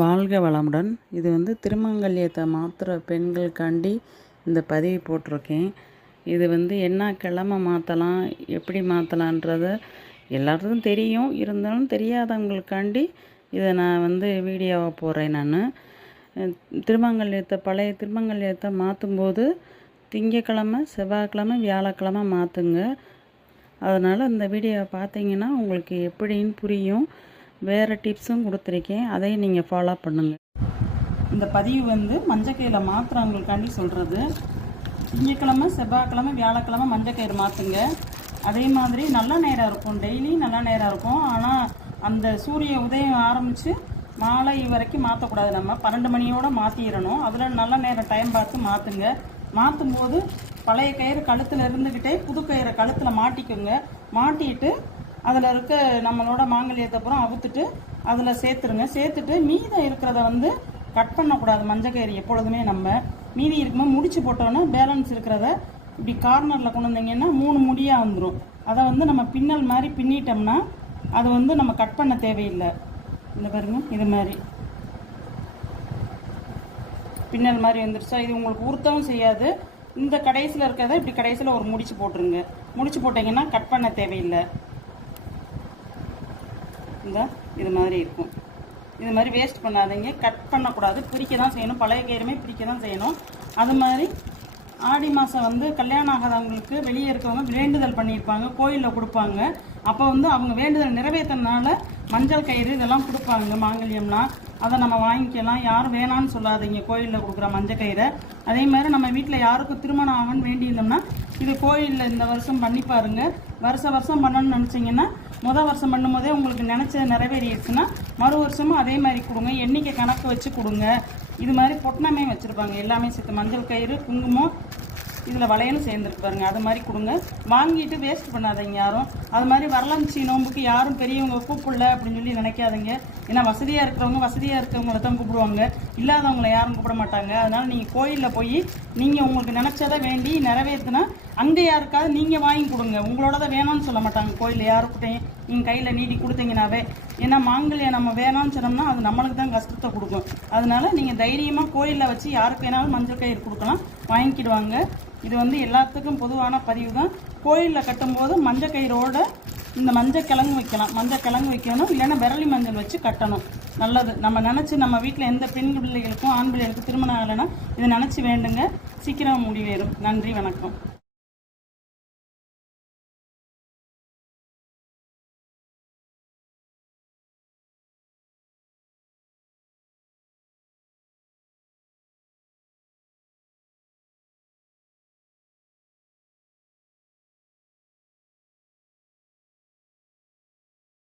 வாழ்க வளமுடன். இது வந்து திருமங்கல்யத்தை மாற்றுற பெண்களுக்காண்டி இந்த பதிவு போட்டிருக்கேன். இது வந்து என்ன கிழமை மாற்றலாம் எப்படி மாற்றலான்றத எல்லாத்துக்கும் தெரியும். இருந்தாலும் தெரியாதவங்களுக்காண்டி இதை நான் வந்து வீடியோவாக போடுறேன் நான். திருமங்கல்யத்தை பழைய திருமங்கல்யத்தை மாற்றும்போது திங்கக்கிழமை செவ்வாய்க்கிழமை வியாழக்கிழமை மாற்றுங்க அதனால் இந்த வீடியோவை பார்த்தீங்கன்னா உங்களுக்கு எப்படின்னு புரியும். வேறு டிப்ஸும் கொடுத்துருக்கேன். அதையும் நீங்கள் ஃபாலோ பண்ணுங்கள் இந்த பதிவு வந்து மஞ்சக்கயிறில் மாற்றுறவங்களுக்காண்டி சொல்கிறது திங்கக்கிழமை செவ்வாய்க்கிழமை வியாழக்கிழமை மஞ்சக்கயிறு மாற்றுங்க அதே மாதிரி நல்ல நேரம் இருக்கும். டெய்லி நல்ல நேரம் இருக்கும். ஆனால் அந்த சூரிய உதயம் ஆரம்பித்து மாலை வரைக்கும் மாற்றக்கூடாது நம்ம. பன்னெண்டு மணியோடு மாற்றிடணும் அதில் நல்ல நேரம் டைம் பார்த்து மாற்றுங்க மாற்றும் போது பழைய கயிறு கழுத்தில் இருந்துக்கிட்டே புது கயிறை கழுத்தில் மாட்டிக்கோங்க. மாட்டிட்டு அதில் இருக்க நம்மளோட மாங்கல்யத்தை அப்புறம் அவுத்துட்டு அதில் சேர்த்துருங்க. சேர்த்துட்டு மீதம் இருக்கிறத வந்து கட் பண்ணக்கூடாது. மஞ்சள் கயிறு எப்பொழுதுமே நம்ம. மீதி இருக்கும்போது முடிச்சு போட்டோன்னா பேலன்ஸ் இருக்கிறத இப்படி கார்னரில் கொண்டு வந்தீங்கன்னா மூணு முடியாக வந்துடும் அதை வந்து நம்ம பின்னல் மாதிரி பின்னிட்டோம்னா அது வந்து நம்ம கட் பண்ண தேவையில்லை. இந்த பாருங்க இது மாதிரி. பின்னல் மாதிரி வந்துருச்சா. இது உங்களுக்கு உறுத்தவும் செய்யாது. இந்த கடைசியில் இருக்கிறத இப்படி கடைசியில் ஒரு முடிச்சு போட்டுருங்க. முடிச்சு போட்டிங்கன்னா கட் பண்ண தேவையில்லை. இந்த இது மாதிரி இருக்கும். இது மாதிரி வேஸ்ட் பண்ணாதீங்க. கட் பண்ணக்கூடாது. பிரிக்க தான் செய்யணும். பழைய கயிறுமே பிரிக்க தான் செய்யணும். அது மாதிரி ஆடி மாதம் வந்து கல்யாணம் ஆகாதவங்களுக்கு வெளியே இருக்கவங்க வேண்டுதல் பண்ணியிருப்பாங்க. கோயிலில் கொடுப்பாங்க. அப்போ வந்து அவங்க வேண்டுதல் நிறைவேற்றினால மஞ்சள் கயிறு இதெல்லாம் கொடுப்பாங்க. மாங்கல்யம்னா அதை நம்ம வாங்கிக்கலாம். யாரும் வேணான்னு சொல்லாதீங்க. கோயிலில் கொடுக்குற மஞ்சள் கயிறை. அதே மாதிரி நம்ம வீட்டில் யாருக்கும் திருமணம் ஆகணும்னு வேண்டியிருந்தோம்னா இது கோயிலில் இந்த வருஷம் பண்ணி பாருங்க. வருஷ வருஷம் பண்ணணும்னு நினச்சிங்கன்னா முதல் வருஷம் பண்ணும்போதே உங்களுக்கு நினச்சது நிறைவேறிடுச்சுன்னா மறு வருஷமும் அதே மாதிரி கொடுங்க. எண்ணிக்கை கணக்கு வச்சு கொடுங்க. இது மாதிரி பொட்டணமே வச்சுருப்பாங்க. எல்லாமே சேர்த்து மஞ்சள் கயிறு குங்குமம் இதில் வளையலும் சேர்ந்துருக்கு பாருங்க. அது மாதிரி கொடுங்க. வாங்கிட்டு வேஸ்ட் பண்ணாதீங்க யாரும். அது மாதிரி வரலஞ்சி நோம்புக்கு யாரும் பெரியவங்க கூப்பிடல அப்படின்னு சொல்லி நினைக்காதீங்க. ஏன்னா வசதியாக இருக்கிறவங்க வசதியாக இருக்கிறவங்கள தான் கூப்பிடுவாங்க. இல்லாதவங்களை யாரும் கூப்பிட மாட்டாங்க. அதனால் நீங்கள் கோயிலில் போய் நீங்கள் உங்களுக்கு நினச்சதை வேண்டி நிறைவேற்றினா அங்கே யாருக்காவது நீங்கள் வாங்கி கொடுங்க. உங்களோட வேணாம்னு சொல்ல மாட்டாங்க. கோயிலில் யாருக்கிட்டையும் நீங்கள் கையில் நீட்டி கொடுத்தீங்கனாவே. ஏன்னா மாங்கல்யம் நம்ம வேணாம்னு சொன்னோம்னா அது நம்மளுக்கு தான் கஷ்டத்தை கொடுக்கும். அதனால நீங்கள் தைரியமாக கோயிலில் வச்சு யாருக்கு வேணாலும் மஞ்சள் கயிறு கொடுக்கலாம். வாங்கிக்கிடுவாங்க. இது வந்து எல்லாத்துக்கும் பொதுவான பதிவு தான். கோயிலில் கட்டும்போது மஞ்சள் கயிறோட இந்த மஞ்சள் கிழங்கு வைக்கலாம். மஞ்சள் கிழங்கு வைக்கணும். இல்லைன்னா விரலி மஞ்சள் வச்சு கட்டணும். நல்லது. நம்ம நினச்சி நம்ம வீட்டில் எந்த பெண் பிள்ளைகளுக்கும் ஆண் பிள்ளைகளுக்கும் திருமணம் ஆகலைன்னா இதை நினச்சி வேண்டுங்க. சீக்கிரம் முடிவேறும் நன்றி வணக்கம்.